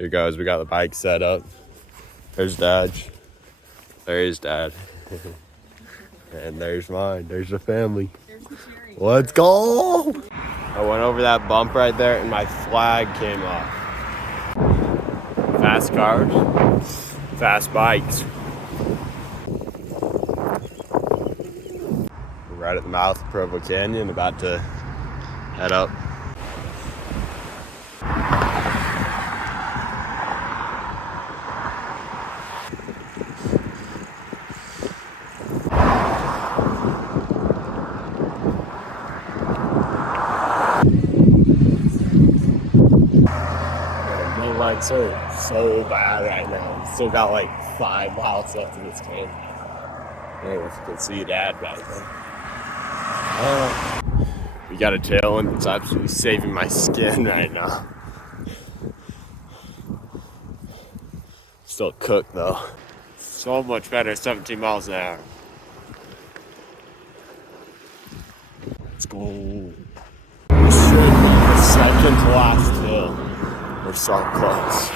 Here goes, we got the bike set up. There's Dad. There is Dad. And there's mine. There's the family. Let's go! I went over that bump right there and my flag came off. Fast cars, fast bikes. We're right at the mouth of Provo Canyon, about to head up. Legs are so bad right now. Still got like 5 miles left in this canyon. I don't know if you can see Dad back there. We got a tailwind that's absolutely saving my skin right now. Still cooked though. So much better, 17 miles an hour. Let's go. This should be the second to last hill. We're so close.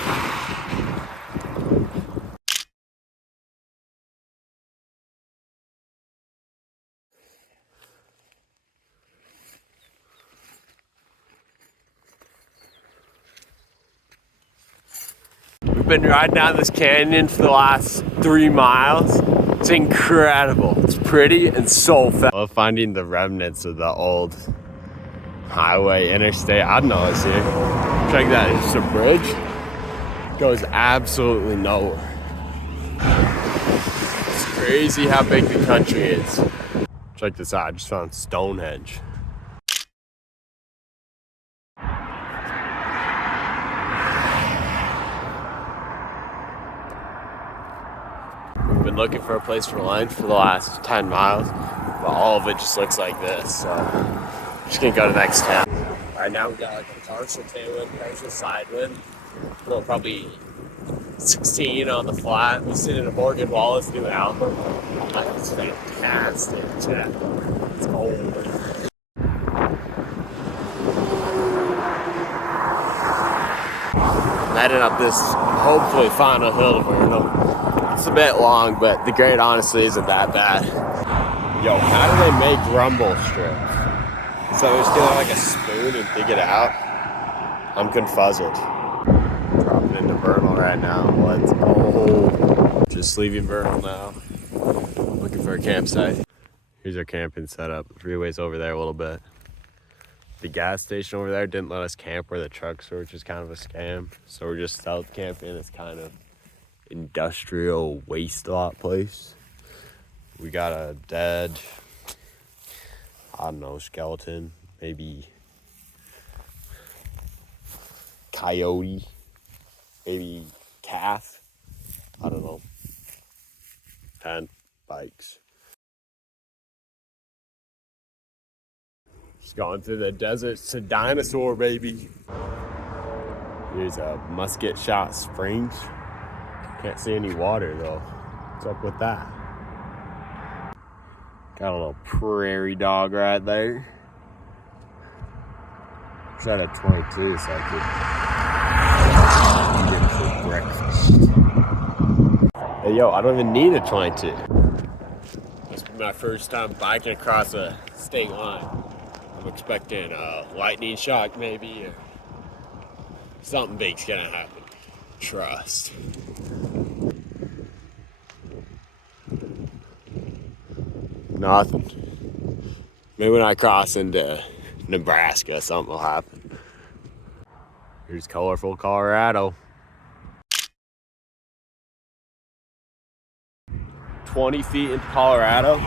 We've been riding down this canyon for the last 3 miles. It's incredible. It's pretty and so fast. I love finding the remnants of the old highway, interstate. I don't know what's here. Check that, it's a bridge. Goes absolutely nowhere. It's crazy how big the country is. Check this out, I just found Stonehenge. We've been looking for a place for lunch for the last 10 miles, but all of it just looks like this, so I'm just gonna go to the next town. Right now we got like a partial tailwind, partial side wind. Well, probably 16 on the flat. We sit in a Morgan Wallace new album. It's fantastic. Chat. It's old. I'm heading up this hopefully final hill to Vernal. It's a bit long, but the grade honestly isn't that bad. Yo, how do they make rumble strips? So we just get like a spoon and dig it out. I'm confuzzled. Dropping into Vernal right now. Let's go. Just leaving Vernal now. Looking for a campsite. Here's our camping setup. Freeway's over there a little bit. The gas station over there didn't let us camp where the trucks were, which is kind of a scam. So we're just south camping in this kind of industrial waste lot place. We got a dead, I don't know, skeleton, maybe coyote, maybe calf, I don't know. Tent, bikes. Just going through the desert. It's a dinosaur, baby. Here's a musket shot springs. Can't see any water though. What's up with that? Got a little prairie dog right there. Is that a 22 so I could eat it for breakfast? Hey yo, I don't even need a 22. This will be my first time biking across a state line. I'm expecting a lightning shock maybe, or something big's gonna happen. Trust. Nothing. Maybe when I cross into Nebraska, something will happen. Here's colorful Colorado. 20 feet into Colorado.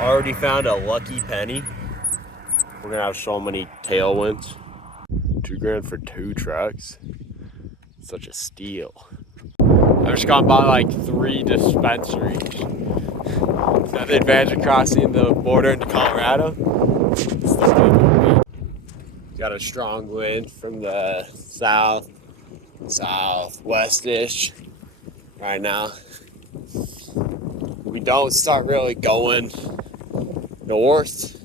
Already found a lucky penny. We're gonna have so many tailwinds. $2,000 for 2 trucks. Such a steal. I've just gone by like 3 dispensaries. Is that the advantage of crossing the border into Colorado? Got a strong wind from the southwest-ish right now. We don't start really going north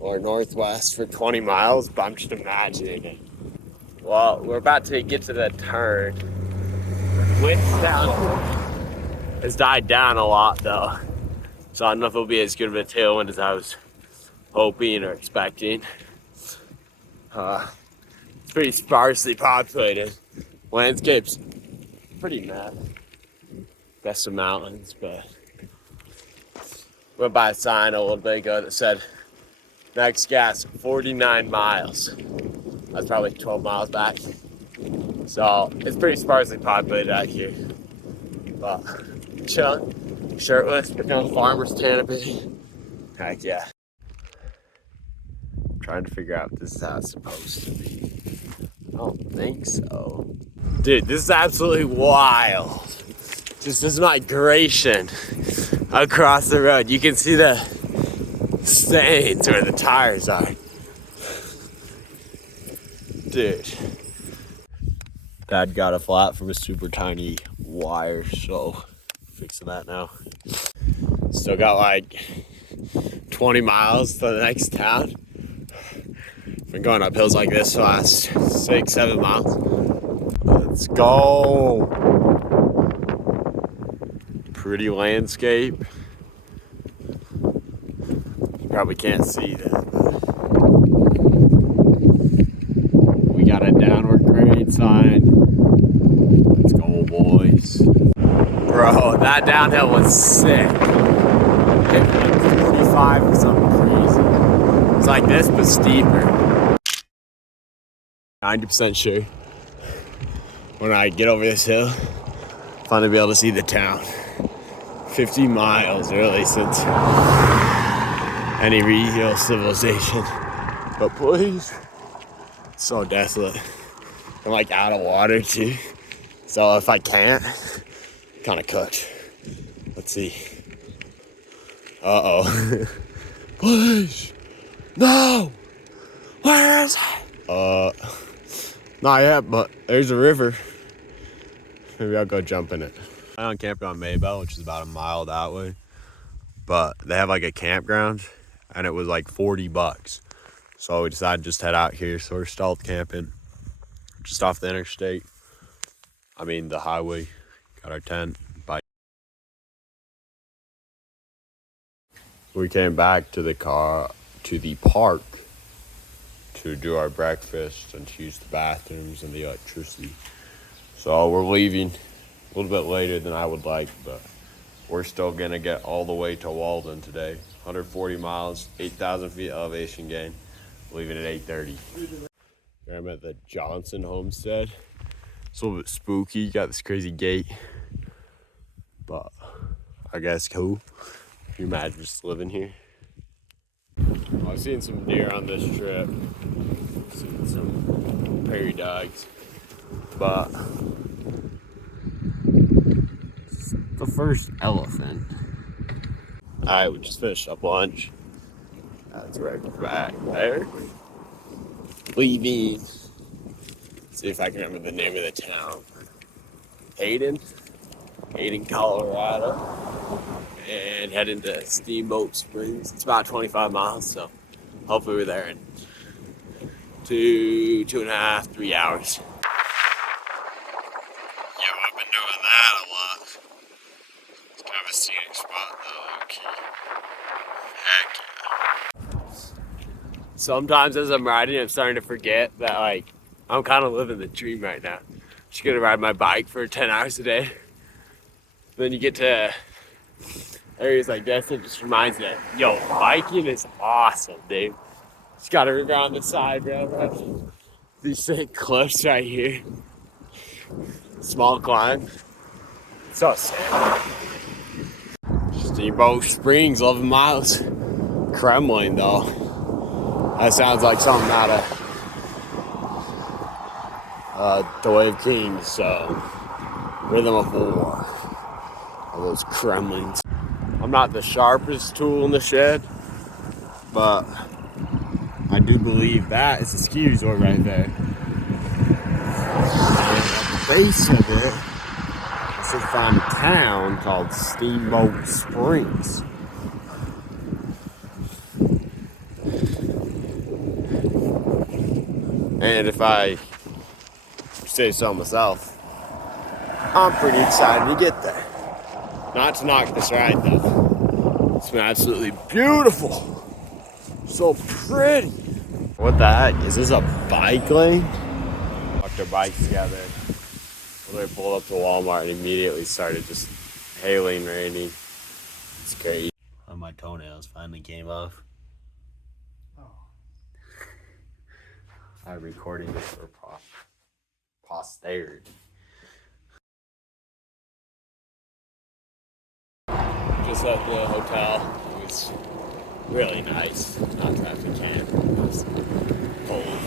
or northwest for 20 miles, but I'm just imagining it. Well, we're about to get to the turn. Wind down has died down a lot though. So I don't know if it'll be as good of a tailwind as I was hoping or expecting. It's pretty sparsely populated. Landscape's pretty mad. Got some mountains, but went by a sign a little bit ago that said next gas 49 miles. That's probably 12 miles back. So it's pretty sparsely populated out here. But chilling, shirtless, putting on the farmer's canopy. Heck yeah. Trying to figure out if this is how it's supposed to be. I don't think so. Dude, this is absolutely wild. Just this migration across the road. You can see the stains where the tires are. Dude. Dad got a flat from a super tiny wire, so fixing that now. Still got like 20 miles to the next town. Been going up hills like this the last 6-7 miles. Let's go. Pretty landscape. You probably can't see that. We got a downward grade sign. Let's go, boys. Bro, that downhill was sick. It was 55 or something crazy. It's like this, but steeper. 90% sure when I get over this hill, finally be able to see the town. 50 miles really since any real civilization. But boys, so desolate. I'm like out of water too. So if I can't, kind of cooked. Let's see. Uh-oh. Boys, no! Where is it? Not yet, but there's a river. Maybe I'll go jump in it. I'm on camping on Maybell, which is about a mile that way. But they have like a campground, and it was like $40. So we decided to just head out here. So we're stealth camping, just off the interstate. I mean the highway. Got our tent. Bike. We came back to the park to do our breakfast and to use the bathrooms and the electricity. So we're leaving a little bit later than I would like, but we're still gonna get all the way to Walden today. 140 miles, 8,000 feet elevation gain, leaving at 8:30. Here I'm at the Johnson homestead. It's a little bit spooky, got this crazy gate, but I guess cool. Can you imagine just living here? I've seen some deer on this trip, seen some prairie dogs, but it's the first elephant. Alright, we just finished up lunch. That's right back there. Leaving. See if I can remember the name of the town. Hayden, Colorado. And heading to Steamboat Springs. It's about 25 miles, so hopefully we're there in 2.5, 3 hours. Yeah, I've been doing that a lot. It's kind of a scenic spot though, okay. Heck yeah. Sometimes as I'm riding, I'm starting to forget that like I'm kind of living the dream right now. Just gonna ride my bike for 10 hours a day. Then you get to areas like this, it just reminds me that, yo, biking is awesome, dude. Just got a river on the side, bro. These thick cliffs right here. Small climb. So sick. Steamboat Springs, 11 miles. Kremlin, though. That sounds like something out of The Way of Kings, so Rhythm of War. All those Kremlins. I'm not the sharpest tool in the shed, but I do believe that is a ski resort right there. And at the base of it, it's found a town called Steamboat Springs. And if I say so myself, I'm pretty excited to get there. Not to knock this ride though. It's been absolutely beautiful. So pretty. What the heck? Is this a bike lane? Walked our bikes together. We pulled up to Walmart and immediately started just hailing, raining. It's crazy. Oh, my toenails finally came off. Oh. I'm recording this for posterity. Just at the hotel. It was really nice. Not traffic jam. It was cold.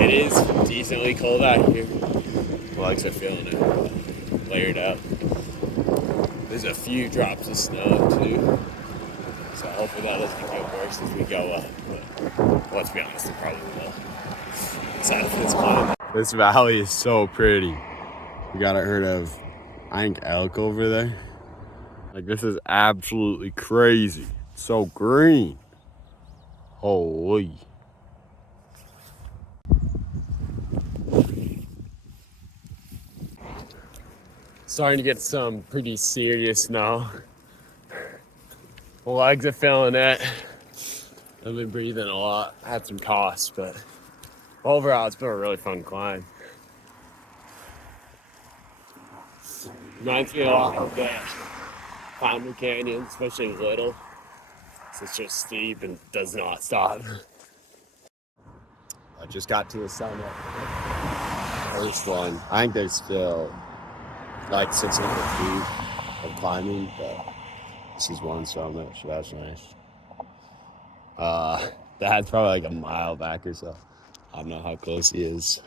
It is decently cold out here. My legs are feeling it. Layered up. There's a few drops of snow too. So hopefully that doesn't get worse as we go up. But let's be honest, it probably will. Aside from this climb. This valley is so pretty. We got a herd of, I think, elk over there. Like, this is absolutely crazy. It's so green. Holy. Starting to get some pretty serious snow. My legs are feeling it. I've been breathing a lot. I had some coughs, but overall, it's been a really fun climb. Reminds me a lot of the Founder Canyon, especially Little. So it's just steep and does not stop. I just got to the summit. First one. I think there's still like 600 feet of climbing, but this is one summit, so that's nice. That's probably like a mile back or so. I don't know how close he is.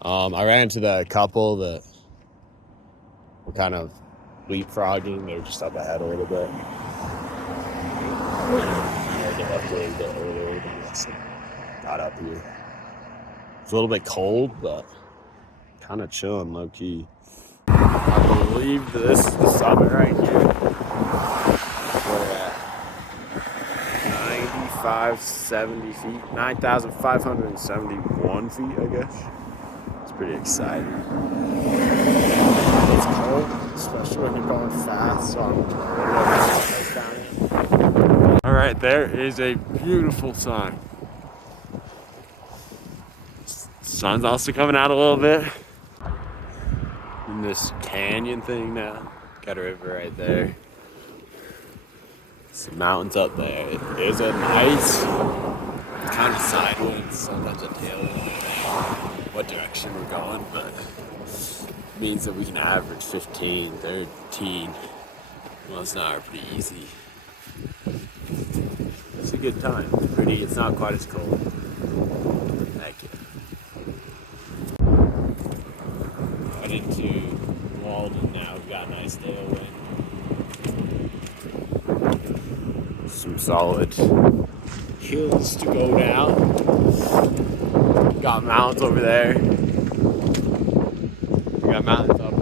I ran into the couple that were kind of leapfrogging. They were just up ahead a little bit. They left a little bit earlier than us and got up here. It's a little bit cold, but kind of chilling low key. I believe this is the summit right here. We're at 9,570 feet, 9,571 feet, I guess. It's pretty exciting. It's cold, especially when you're going fast, so I'm down it. All right, there is a beautiful sign. Sun's also coming out a little bit. In this canyon thing now. Got a river right there. Some mountains up there. There's a nice kind of side wind, sometimes a tailwind. What direction we're going, but it means that we can average 15, 13. Well, it's not pretty easy. It's a good time. It's pretty. It's not quite as cold. Heck yeah. Got into Walden now. We've got a nice tailwind. Some solid hills to go down. Got mountains over there. We got mountains up.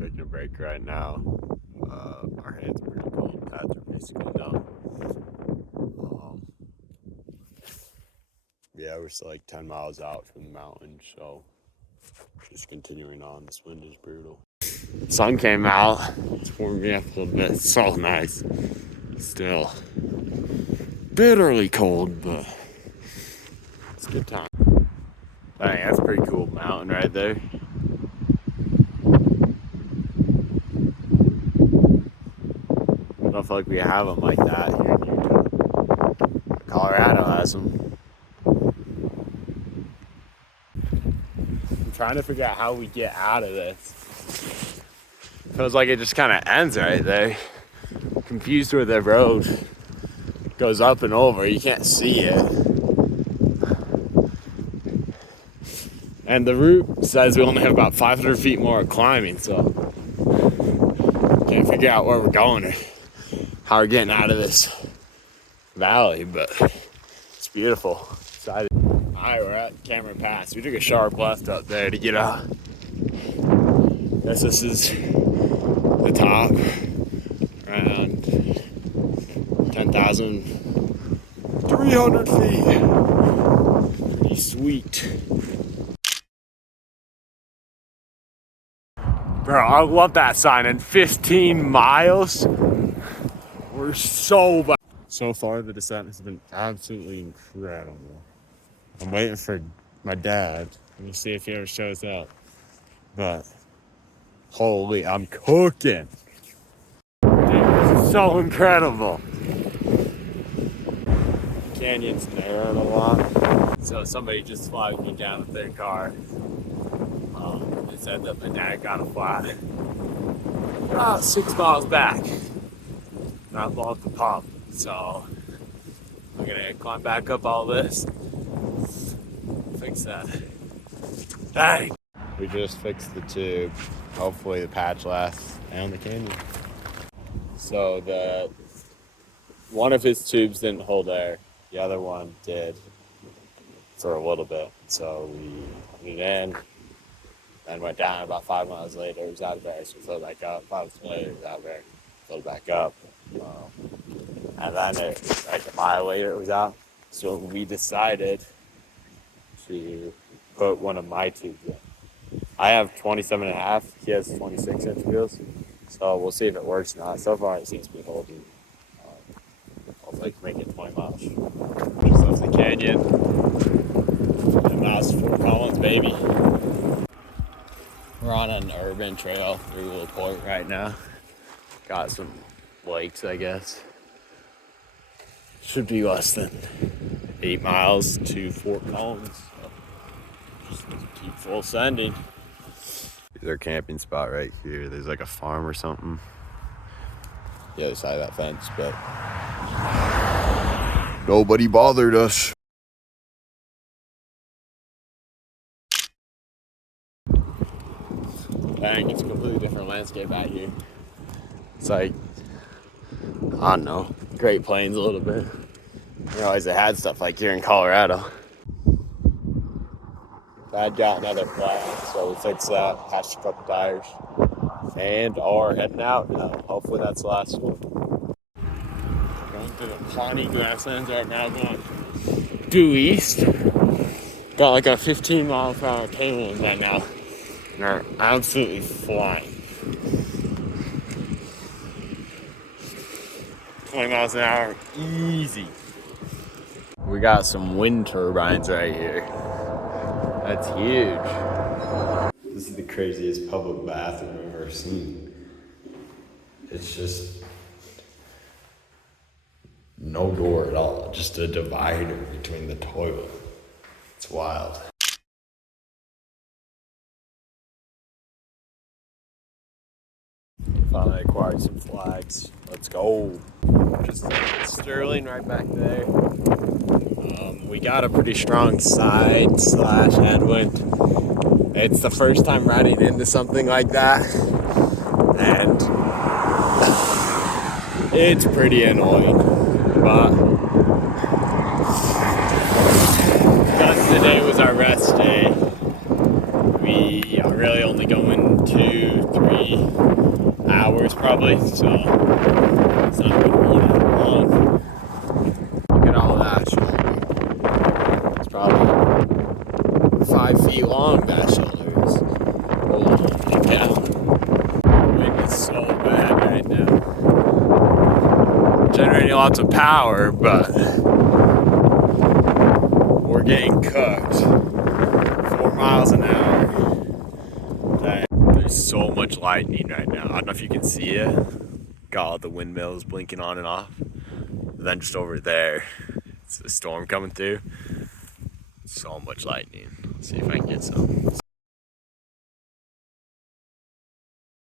Taking a break right now. Our hands are pretty cold. Pads are basically done. Yeah, we're still like 10 miles out from the mountain, so just continuing on. This wind is brutal. Sun came out. It's warmed me up a little bit. It's so nice. Still bitterly cold, but it's a good time. Dang, that's a pretty cool mountain right there. I don't feel like we have them like that here in Utah. Colorado has them. I'm trying to figure out how we get out of this. Feels like it just kind of ends right there. Confused where the road goes up and over. You can't see it. And the route says we only have about 500 feet more climbing, so can't figure out where we're going or how we're getting out of this valley, but it's beautiful. Excited. All right, we're at Cameron Pass. We took a sharp left up there to get out. Guess this is the top, around 10,300 feet. Pretty sweet. Bro, I love that sign. And 15 miles? We're so bad. So far, the descent has been absolutely incredible. I'm waiting for my dad. We'll see if he ever shows up. But holy, I'm cooking. Dude, this is so incredible. The canyon's narrowed a lot. So somebody just flagged me down with their car. They said that my dad got a flat. 6 miles back. Not long to pump. So we're gonna climb back up all this. Fix that. Dang! We just fixed the tube. Hopefully the patch lasts down the canyon. So one of his tubes didn't hold air. The other one did for a little bit. So we put it in, then went down. About 5 miles later, it was out of air, so we filled back up. 5 miles later, it was out of air, filled back up. And then like a mile later, it was out. So we decided to put one of my tubes in. I have 27.5. He has 26-inch wheels. So we'll see if it works or not. So far, it seems to be holding. Hopefully, I can make it 20 miles. Just left the canyon. And that's Fort Collins, baby. We're on an urban trail through the port right now. Got some lakes, I guess. Should be less than 8 miles to Fort Collins. So just keep full sending. There's our camping spot right here. There's like a farm or something. The other side of that fence, but nobody bothered us. Dang, it's a completely different landscape out here. It's like, I don't know, Great Plains a little bit. I realized they had stuff like here in Colorado. Dad got another flat, so we fixed that, patched a couple tires, and are heading out now. Hopefully that's the last one. Going through the Pawnee grasslands right now, going due east. Got like a 15-mile-per-hour tailwind right now. And they're absolutely flying. 20 miles an hour, easy. We got some wind turbines right here. That's huge. This is the craziest public bathroom I've ever seen. It's just no door at all, just a divider between the toilet. It's wild. Finally acquired some flags. Let's go. Just Sterling right back there. We got a pretty strong side/headwind. It's the first time riding into something like that, and it's pretty annoying. But because today was our rest day, we are really only going 2-3 hours probably, so it's not going to be that long. Look at all that shoulder. It's probably 5 feet long, that shoulder is. Holy cow. Wind is so bad right now. Generating lots of power, but we're getting cooked. 4 miles an hour. There's so much lightning right now. I don't know if you can see it. Got all the windmills blinking on and off. But then just over there, it's a storm coming through. So much lightning. Let's see if I can get some.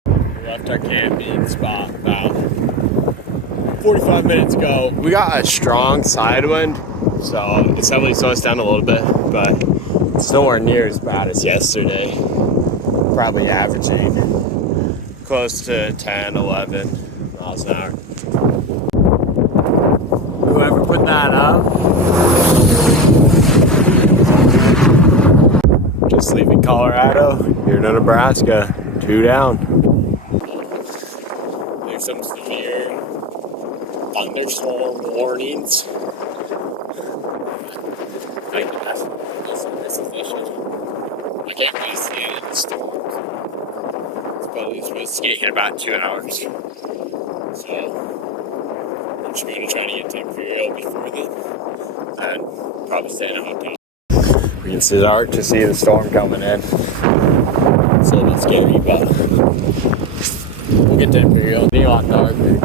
We left our camping spot about 45 minutes ago. We got a strong side wind, so it's definitely slowed us down a little bit, but it's nowhere near as bad as yesterday. Probably averaging close to 10, 11 miles an hour. Whoever put that up. Just leaving Colorado, here to Nebraska. 2 down. There's some severe thunderstorm warnings. I guess this is I can't really stand it in the storms. It's probably supposed to get hit in about 2 hours. So I'm just going to try to get to Imperial before then. And probably stay in a hotel. We can start to see the storm coming in. It's a little bit scary, but we'll get to Imperial. It'll be a lot darker.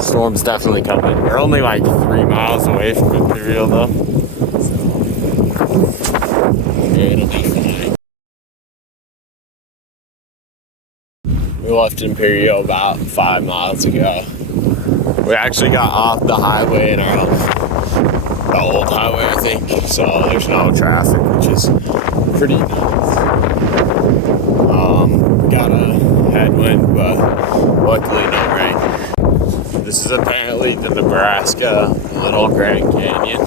Storm's definitely coming. We're only like 3 miles away from Imperial though. So it'll be fine. We left Imperial about 5 miles ago. We actually got off the highway in our the old highway, I think. So there's no traffic, which is pretty nice. Got a headwind, but luckily no rain. This is apparently the Nebraska Little Grand Canyon.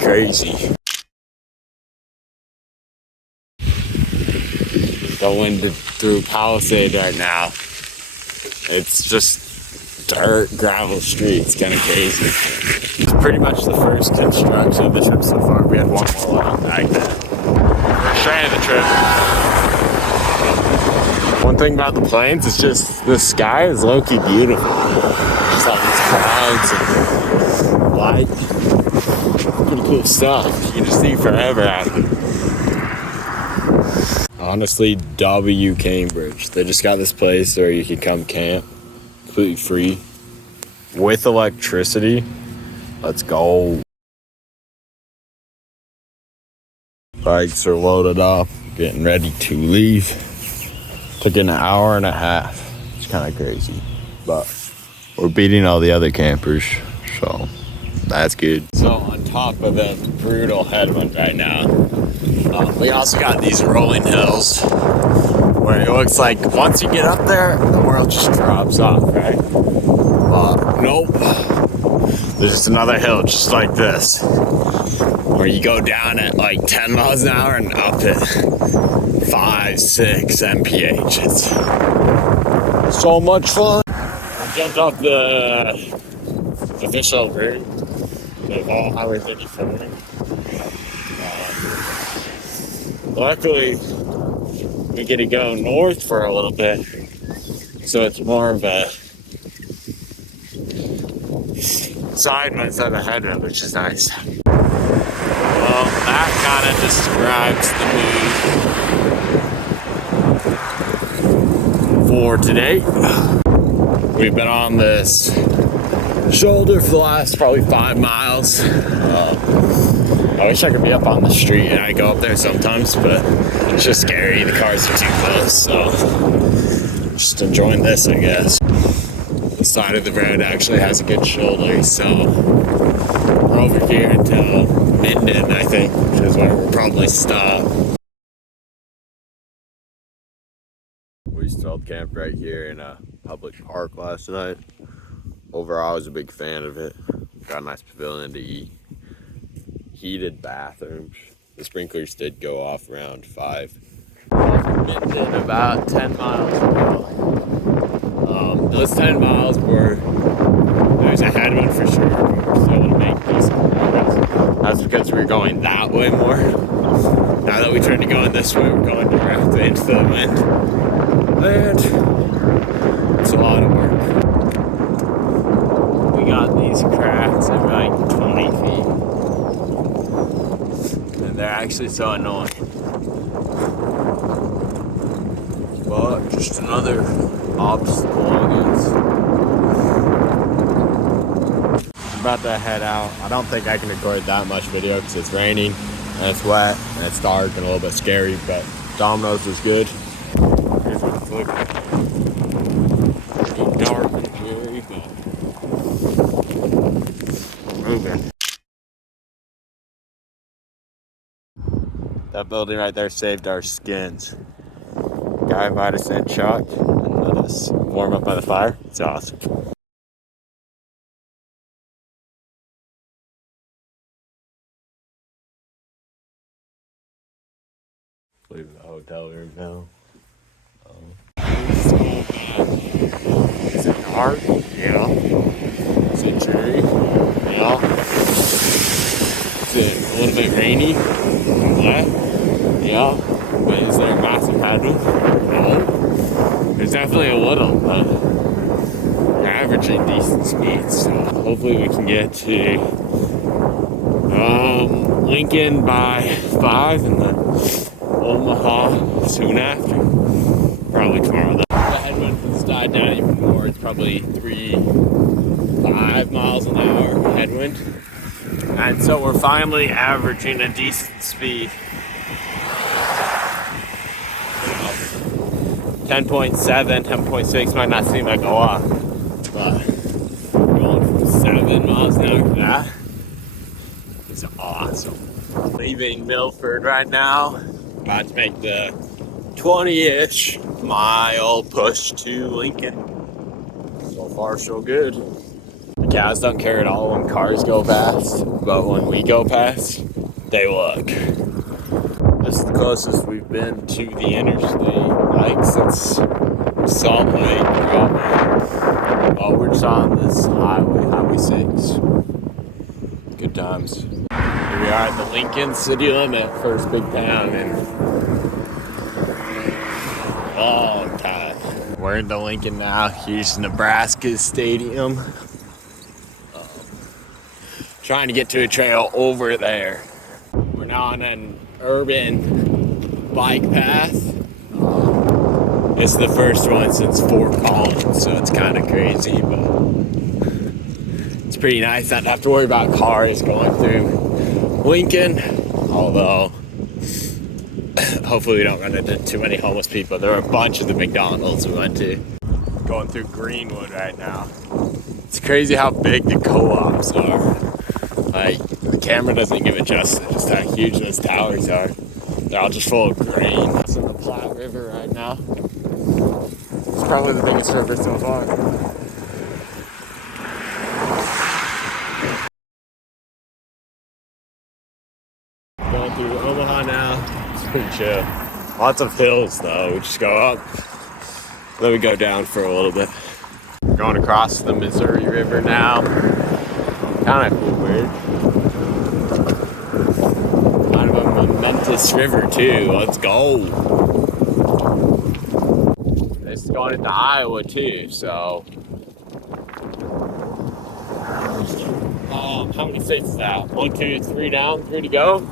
Crazy. Going through Palisade right now. It's just dirt, gravel streets, kind of crazy. It's pretty much the first construction of the trip so far. We had one more long back there. First day of the trip. One thing about the plains is just the sky is low-key beautiful. Just all these clouds and light. Pretty cool stuff. You can just see forever out here. Honestly, W Cambridge. They just got this place where you can come camp completely free with electricity. Let's go. Bikes are loaded up, getting ready to leave. Took an hour and a half. It's kind of crazy, but we're beating all the other campers, so that's good. So on top of the brutal headwind right now, we also got these rolling hills where it looks like once you get up there, the world just drops off, right? But nope. There's just another hill just like this, where you go down at like 10 miles an hour and up at 5, 6 mph. It's so much fun. I jumped off the official route of all Highway 34. Luckily, we get to go north for a little bit, so it's more of a side instead of a headwind, which is nice. Well, that kind of describes the mood for today. We've been on this shoulder for the last probably 5 miles. I wish I could be up on the street, and I go up there sometimes, but it's just scary. The cars are too close, so just enjoying this, I guess. The side of the road actually has a good shoulder, so we're over here until Minden, I think, which is where we'll probably stop. We still camped right here in a public park last night. Overall, I was a big fan of it. Got a nice pavilion to eat. Heated bathrooms. The sprinklers did go off around 5. Minden about 10 miles ago. Those 10 miles were, there's a headwind for sure, but we're still able to make decent progress. That's because we were going that way more. Now that we turned to going this way, we're going directly into the wind. And it's a lot of work. We got these cracks at like 20 feet. And they're actually so annoying. But just another obstacle, I guess. I'm about to head out. I don't think I can record that much video because it's raining and it's wet and it's dark and a little bit scary, but Domino's was good. Here's what it's looking like. Pretty dark and scary, but moving. That building right there saved our skins. Guy invited us in, Chuck, and let us warm up by the fire. It's awesome. Leaving the hotel room now. It's so bad. Is it dark? Yeah. Is it dreary? Yeah. Is it a little bit rainy? Yeah. Yeah. But is there a massive headwind? No. There's definitely a little, but we're averaging decent speeds. So hopefully we can get to Lincoln by 5 and then Omaha soon after. Probably tomorrow though. The headwind has died down even more. It's probably 5 miles an hour headwind. And so we're finally averaging a decent speed. 10.7, 10.6 might not seem like a lot, but going from 7 miles an hour to that is awesome. Leaving Milford right now, about to make the 20-ish mile push to Lincoln. So far, so good. The cows don't care at all when cars go past, but when we go past, they look. This is the closest we've been to the interstate, like since Salt Lake, probably. Oh, we're just on this Highway 6. Good times. Here we are at the Lincoln city limit, first big town in a long time. We're into Lincoln now. Here's Nebraska Stadium. Trying to get to a trail over there. We're now on an urban bike path. It's the first one since Fort Collins, so it's kind of crazy, but it's pretty nice not to have to worry about cars going through Lincoln, although hopefully we don't run into too many homeless people. There were a bunch of the McDonald's we went to. Going through Greenwood right now. It's crazy how big the co-ops are. Like, the camera doesn't give it justice, just how huge those towers are. They're all just full of grain. It's in the Platte River right now. It's probably the biggest river so far. Going through Omaha now. It's pretty chill. Lots of hills though. We just go up, then we go down for a little bit. Going across the Missouri River now. Kind of cool, weird. Kind of a momentous river too. Let's go. It's going into Iowa too, so. How many states is that? 1, 2, 3 down, 3 to go?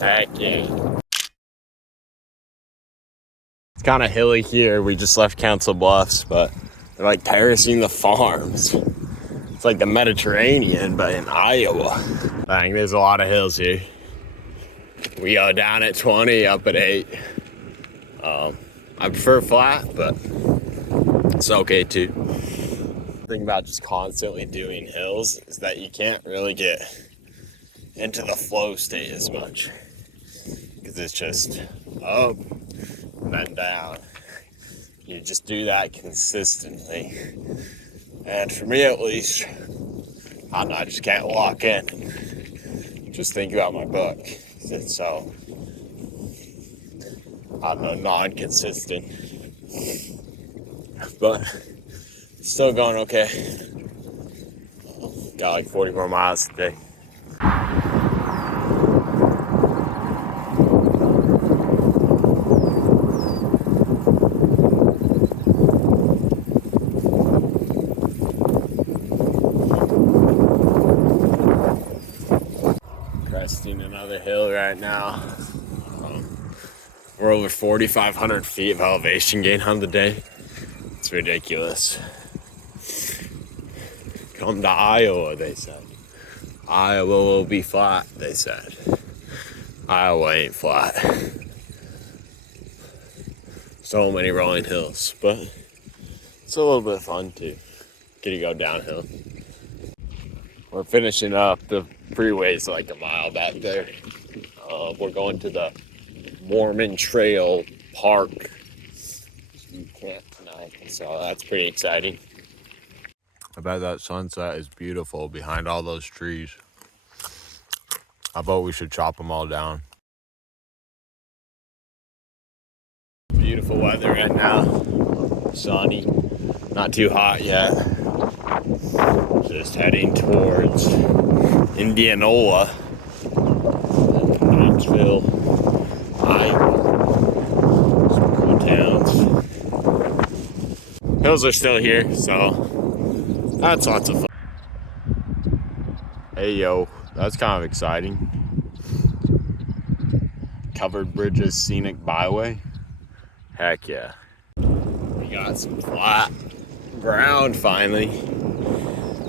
Heck yeah. It's kind of hilly here. We just left Council Bluffs, but they're like terracing the farms. It's like the Mediterranean, but in Iowa. Dang, there's a lot of hills here. We go down at 20, up at 8. I prefer flat, but it's okay too. The thing about just constantly doing hills is that you can't really get into the flow state as much. Because it's just up and then down. You just do that consistently. And for me at least, I don't know, I just can't lock in and just think about my book. It's so, I don't know, non-consistent. But still going okay. Got like 40 more miles today. Cresting another hill right now. We're over 4,500 feet of elevation gain on the day. It's ridiculous. Come to Iowa, they said. Iowa will be flat, they said. Iowa ain't flat. So many rolling hills, but it's a little bit of fun too. Get to go downhill. We're finishing up. The freeway's like a mile back there. We're going to the Mormon Trail Park. You can't tonight, so that's pretty exciting. I bet that sunset is beautiful behind all those trees. I bet we should chop them all down. beautiful weather right now. Sunny, not too hot yet. Just heading towards Indianola, Knoxville, Iowa. Some cool towns. Hills are still here, so that's lots of fun. Hey yo, that's kind of exciting. Covered bridges, scenic byway. Heck yeah. We got some flat ground finally.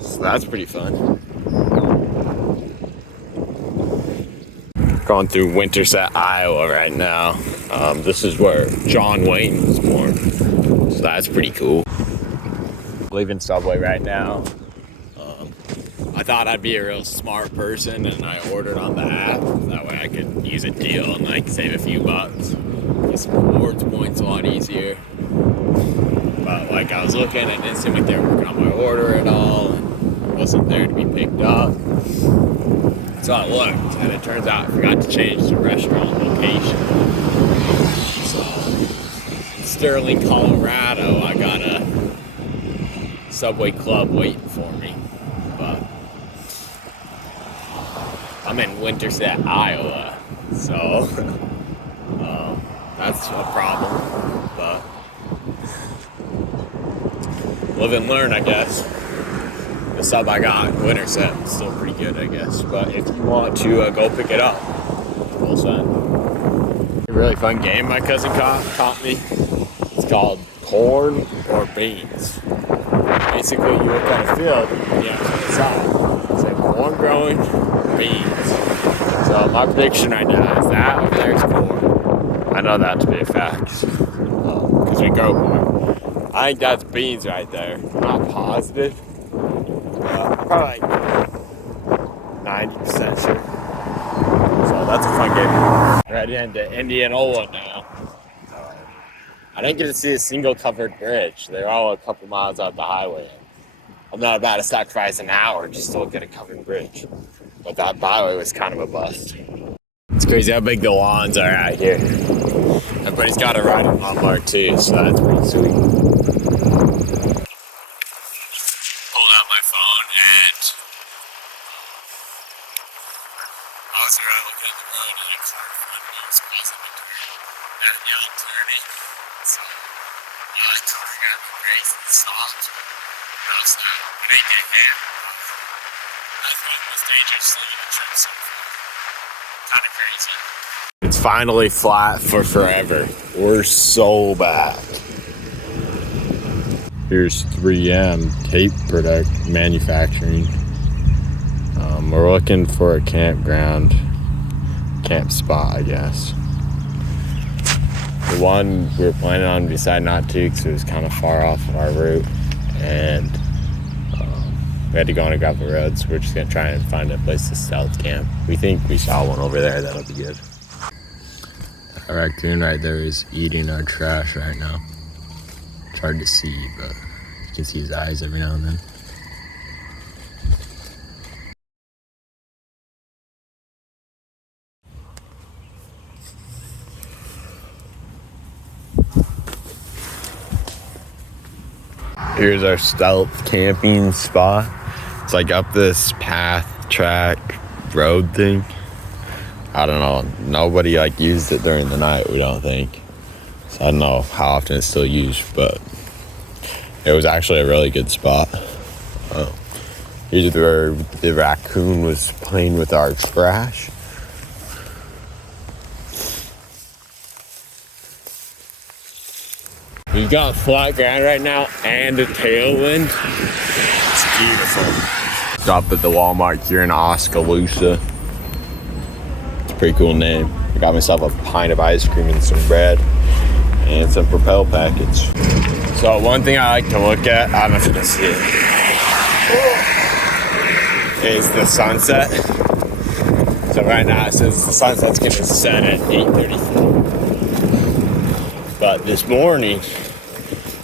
So that's pretty fun. Going through Winterset, Iowa right now. This is where John Wayne was born. So that's pretty cool. Leaving Subway right now. I thought I'd be a real smart person and I ordered on the app. That way I could use a deal and like save a few bucks. Get some rewards points a lot easier. But like I was looking and it didn't seem like they were working on my order at all. And it wasn't there to be picked up. So I looked and it turns out I forgot to change the restaurant location. So in Sterling, Colorado, I got a Subway club waiting for me. But I'm in Winterset, Iowa, so that's a problem, but live and learn, I guess. The sub I got, Winterset, is still pretty good, I guess, but if you want to go pick it up, we'll send. A really fun game my cousin taught me. It's called corn or beans. Basically, you look at a field, and you have to decide. It's like corn growing, beans. So my prediction right now is that over there is corn. I know that to be a fact, because we grow corn. I think that's beans right there. I'm not positive, but probably like 90% sure. So that's a fun game. Right into Indianola now. I didn't get to see a single covered bridge. They're all a couple miles out the highway. I'm not about to sacrifice an hour just to look at a covered bridge. But that byway was kind of a bust. It's crazy how big the lawns are out here. Everybody's got a ride on lawnmower too, so that's pretty sweet. Pulled out my phone and I was around looking at the road and a car in front of me was causing me to yelling turning. So that car got me brakes and stopped. I was like, it ain't getting hit. That's one of the most dangerous things in the trip so far. Kind of crazy. It's finally flat for forever. We're so back. Here's 3M tape product manufacturing. We're looking for a camp spot, I guess. The one we were planning on, we decided not to because it was kind of far off of our route, and we had to go on a gravel road, so we're just gonna try and find a place to stealth camp. We think we saw one over there that'll be good. A raccoon right there is eating our trash right now. It's hard to see, but you can see his eyes every now and then. Here's our stealth camping spot. It's like up this path, track, road thing. I don't know. Nobody like used it during the night, we don't think. So I don't know how often it's still used, but it was actually a really good spot. Here's where the raccoon was playing with our trash. We've got flat ground right now and a tailwind. It's beautiful. Stopped at the Walmart here in Oskaloosa. It's a pretty cool name. I got myself a pint of ice cream and some bread and some Propel packets. So one thing I like to look at, I don't know if you can see it, is the sunset. So right now it says the sunset's gonna set at 8:34. But this morning,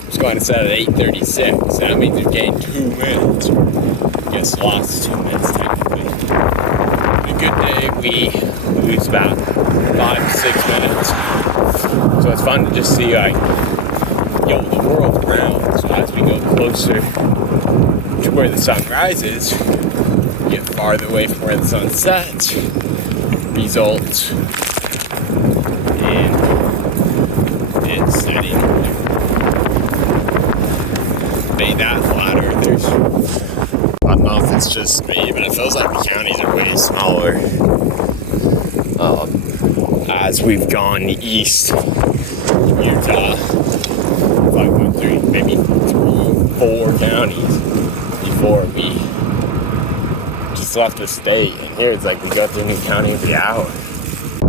it's going to set at 8:36. That means we've gained 2 minutes. I guess lost 2 minutes technically. A good day, we lose about 5 to 6 minutes. So it's fun to just see like, yo, the world's round. So as we go closer to where the sun rises, get farther away from where the sun sets, results in it setting. Made that flat earthers. I don't know if it's just me, but it feels like the counties are way smaller as we've gone east from Utah. Like 1, 3, maybe 3, 4 counties before we just left the state. And here it's like we go through a new county every hour.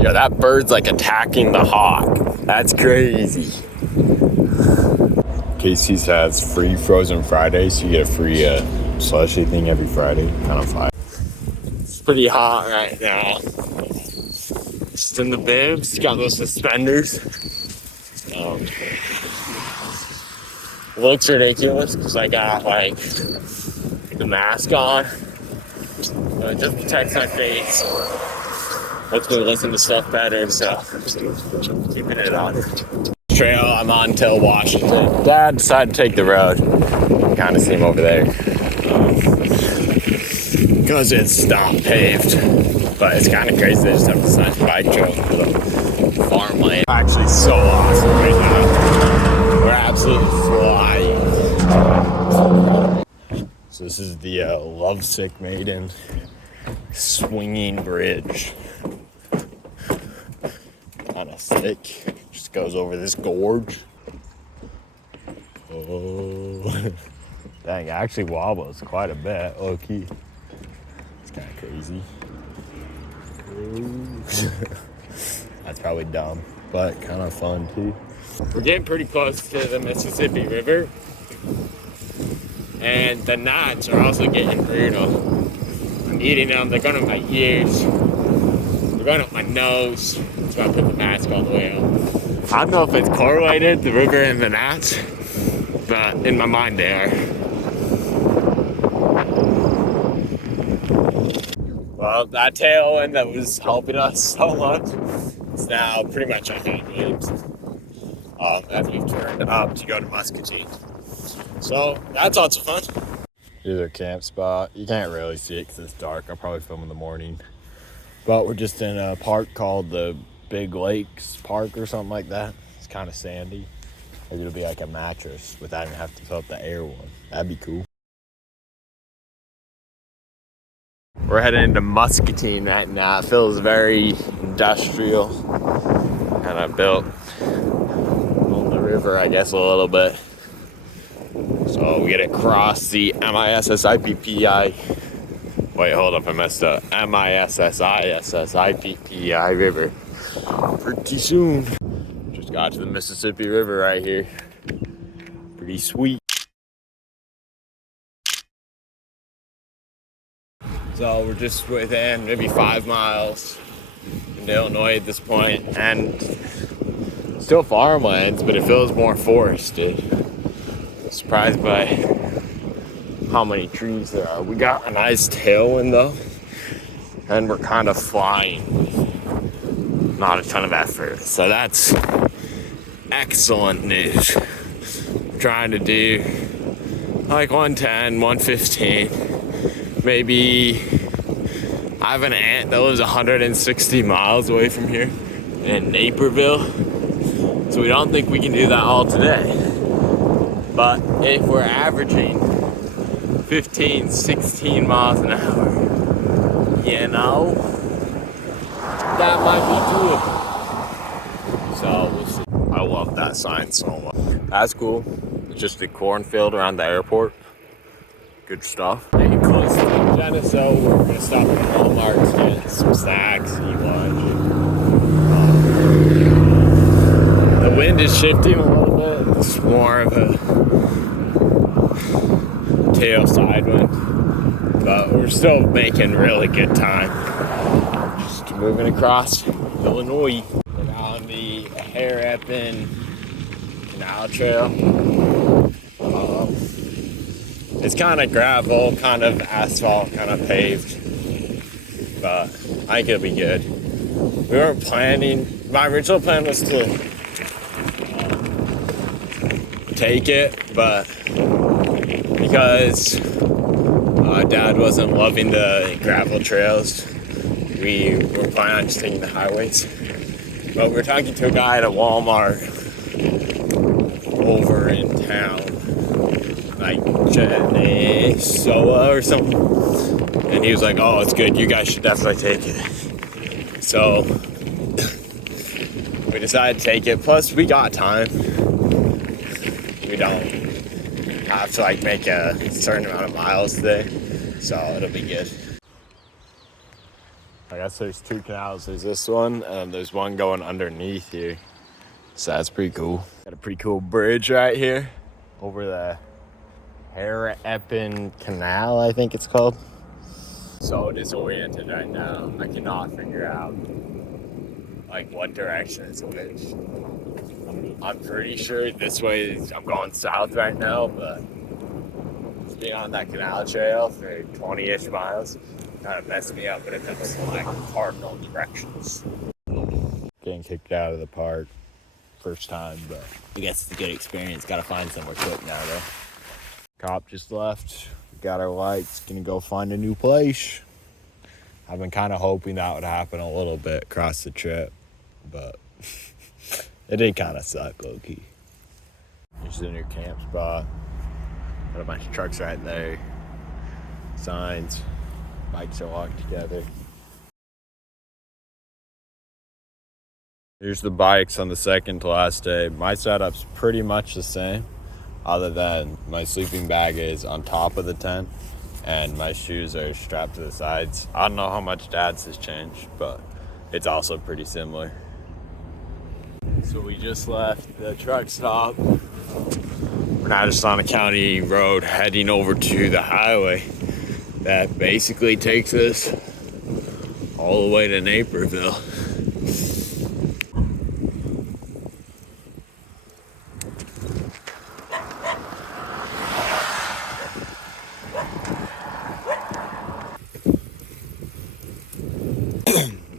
Yo, that bird's like attacking the hawk. That's crazy. Casey's has free frozen Fridays, so you get a free slushy thing every Friday. Kind of fun. It's pretty hot right now. Just in the bibs, got those suspenders. Looks ridiculous because I got like the mask on. So it just protects my face. Hopefully listen to stuff better, so keeping it on. Trail I'm on till Washington. Dad decided to take the road. You can kind of see him over there. Because it's not paved. But it's kind of crazy they just have this nice bike trail for the farmland. Actually so awesome right now. We're absolutely flying. So this is the Lovesick Maiden swinging bridge. Kind of sick. Just goes over this gorge. Oh, dang! It actually wobbles quite a bit, low key. It's kind of crazy. That's probably dumb, but kind of fun too. We're getting pretty close to the Mississippi River, and the gnats are also getting brutal. I'm eating them. They're going up my ears. They're going up my nose. That's why I put the mask all the way up. I don't know if it's correlated, the river and the gnats, but in my mind they are. Well, that tailwind that was helping us so much is now pretty much on headwinds as we've turned up to go to Muscatine. So that's lots of fun. Here's our camp spot. You can't really see it because it's dark. I'll probably film in the morning. But we're just in a park called the Big Lakes Park or something like that. It's kind of sandy. Maybe it'll be like a mattress without even having to fill up the air one. That'd be cool. We're heading into Muscatine right now. It feels very industrial. And I built on the river, I guess, a little bit. So we get across the MISSIPPI. Wait, hold up, I messed up. MISSISSIPPI River. Pretty soon. Just got to the Mississippi River right here. Pretty sweet. So we're just within maybe 5 miles into Illinois at this point, and still farmlands, but it feels more forested. Surprised by how many trees there are. We got a nice tailwind though, and we're kind of flying with not a ton of effort. So that's excellent news. I'm trying to do like 110, 115. Maybe I have an aunt that lives 160 miles away from here in Naperville. So we don't think we can do that all today. But if we're averaging 15, 16 miles an hour, you know, that might be doable. So we'll see. I love that sign so much. That's cool. It's just a cornfield around the airport. Good stuff. Getting close to Geneseo, we're gonna stop at Walmart to get some snacks, eat lunch. The wind is shifting a little bit. It's more of a tail side wind, but we're still making really good time. Just moving across Illinois. We're on the Harrison Canal Trail. It's kind of gravel, kind of asphalt, kind of paved, but I think it'll be good. we weren't planning. My original plan was to take it, but because Dad wasn't loving the gravel trails, we were planning on just taking the highways. But we were talking to a guy at a Walmart over in town, like Soa or something, and he was like, "Oh, it's good. You guys should definitely take it." So we decided to take it. Plus, we got time. We don't have to like make a certain amount of miles today, so it'll be good. I guess there's two canals. There's this one, and there's one going underneath here. So that's pretty cool. Got a pretty cool bridge right here over the Harappan Canal, I think it's called. So disoriented right now. I cannot figure out like what direction is which. I'm pretty sure this way I'm going south right now, but just being on that canal trail for 20-ish miles kind of messed me up when it comes to like cardinal directions. Getting kicked out of the park first time, but I guess it's a good experience. Gotta find somewhere quick now though. Cop just left. We got our lights. Gonna go find a new place. I've been kind of hoping that would happen a little bit across the trip, but it did kind of suck low-key. Here's the new camp spot. Got a bunch of trucks right there. Signs. Bikes are locked together. Here's the bikes on the second to last day. My setup's pretty much the same, other than my sleeping bag is on top of the tent and my shoes are strapped to the sides. I don't know how much Dad's has changed, but it's also pretty similar. So we just left the truck stop. We're now just on a county road heading over to the highway that basically takes us all the way to Naperville.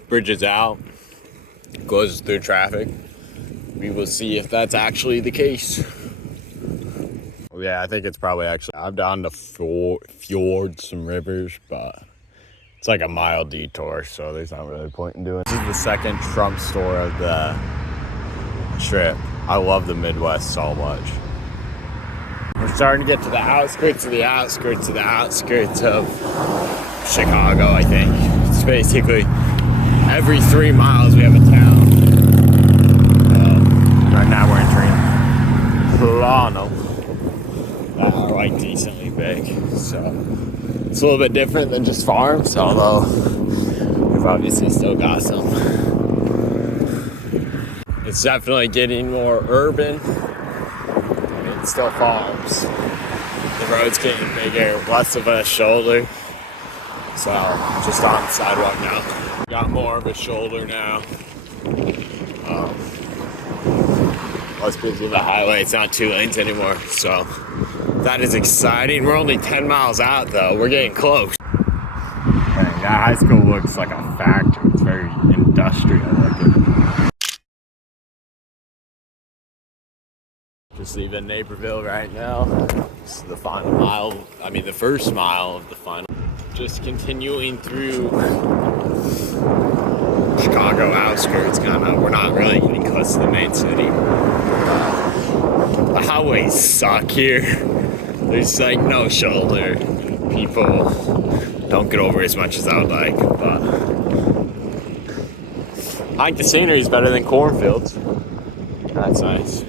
Bridge is out, goes through traffic. We will see if that's actually the case. Yeah, I think it's probably actually. I'm down to fjords, some rivers, but it's like a mile detour, so there's not really a point in doing it. This is the second Trump store of the trip. I love the Midwest so much. We're starting to get to the outskirts of the outskirts of the outskirts of Chicago, I think. It's basically every 3 miles we have a town. Right now we're entering Plano. That are like decently big, so it's a little bit different than just farms, although we've obviously still got some. It's definitely getting more urban. I mean, it's still farms. The road's getting bigger, less of a shoulder, so just on the sidewalk now. Got more of a shoulder now. Less busy of a highway. It's not 2 lanes anymore, so that is exciting. We're only 10 miles out though. We're getting close. Dang, that high school looks like a factory. It's very industrial looking. Just leaving Naperville right now. This is the final mile. I mean, the first mile of the final. Just continuing through Chicago outskirts, kind of. We're not really getting close to the main city. The highways suck here. There's like no shoulder. People don't get over as much as I would like, but I think the scenery is better than cornfields. That's nice.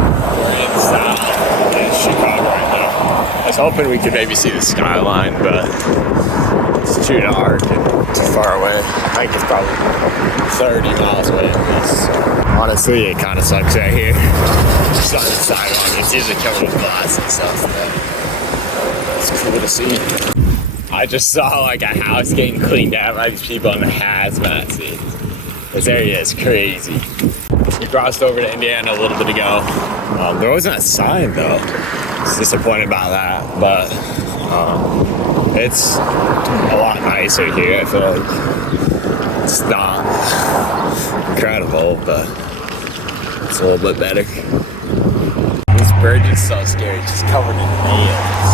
We're inside Chicago right now. I was hoping we could maybe see the skyline, but it's too dark and too far away. I think it's probably 30 miles away at least. So honestly, it kind of sucks right here. Just on the sidewalk. It's usually covered with glass and stuff, but it's cool to see. I just saw like a house getting cleaned out by these people in the hazmat suits. This area is crazy. We crossed over to Indiana a little bit ago. There wasn't a sign though. I was disappointed about that, but it's a lot nicer here, I feel like. It's not incredible, but it's a little bit better. This bridge is so scary, it's just covered in nails.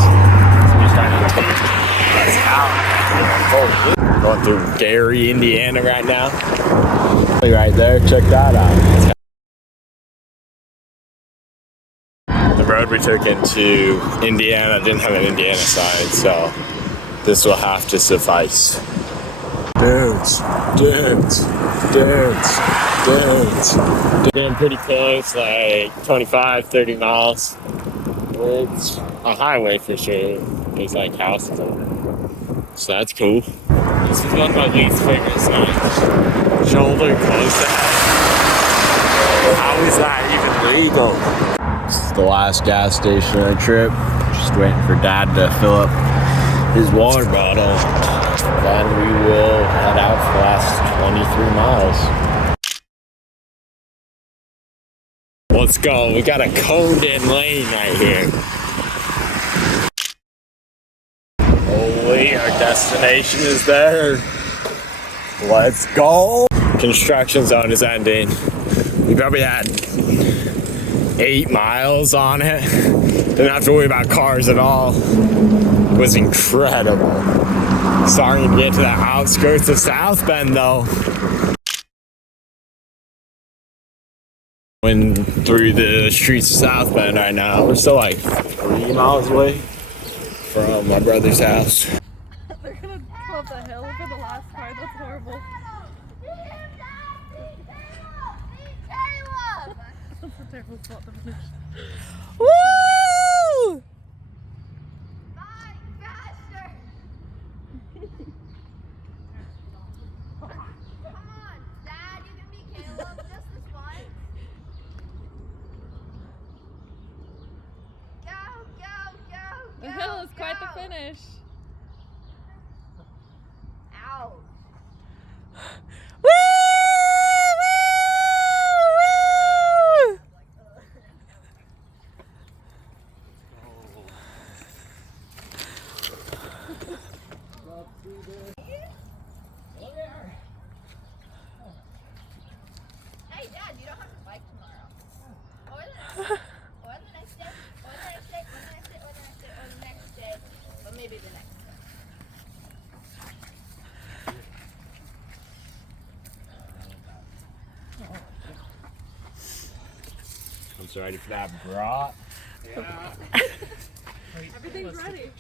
Somebody's trying to take us out. Going through Gary, Indiana right now. Right there, check that out. The road we took into Indiana didn't have an Indiana sign, so this will have to suffice. Dudes. Getting pretty close, like 25, 30 miles. It's a highway for sure. There's like houses over there. So that's cool. This is one of my least favorite signs. Shoulder close to head. How is that even legal? This is the last gas station of the trip. Just waiting for Dad to fill up his water bottle. Then we will head out for the last 23 miles. Let's go. We got a coned-in lane right here. Holy, our destination is there. Let's go. Construction zone is ending. We probably had 8 miles on it. Didn't have to worry about cars at all. It was incredible. Starting to get to the outskirts of South Bend though. Going through the streets of South Bend right now. We're still like 3 miles away from my brother's house. They're gonna go up the hill for the last car. That's horrible. That's a terrible spot to finish. Woo! The hill is quite the finish. Ouch. Woo! Hey Dad, you don't have to bike tomorrow. Or the next day. Or the next day. Or the next day. Or the next day. Or the next day. Or maybe the next day. I'm so ready for that brat. Everything's ready.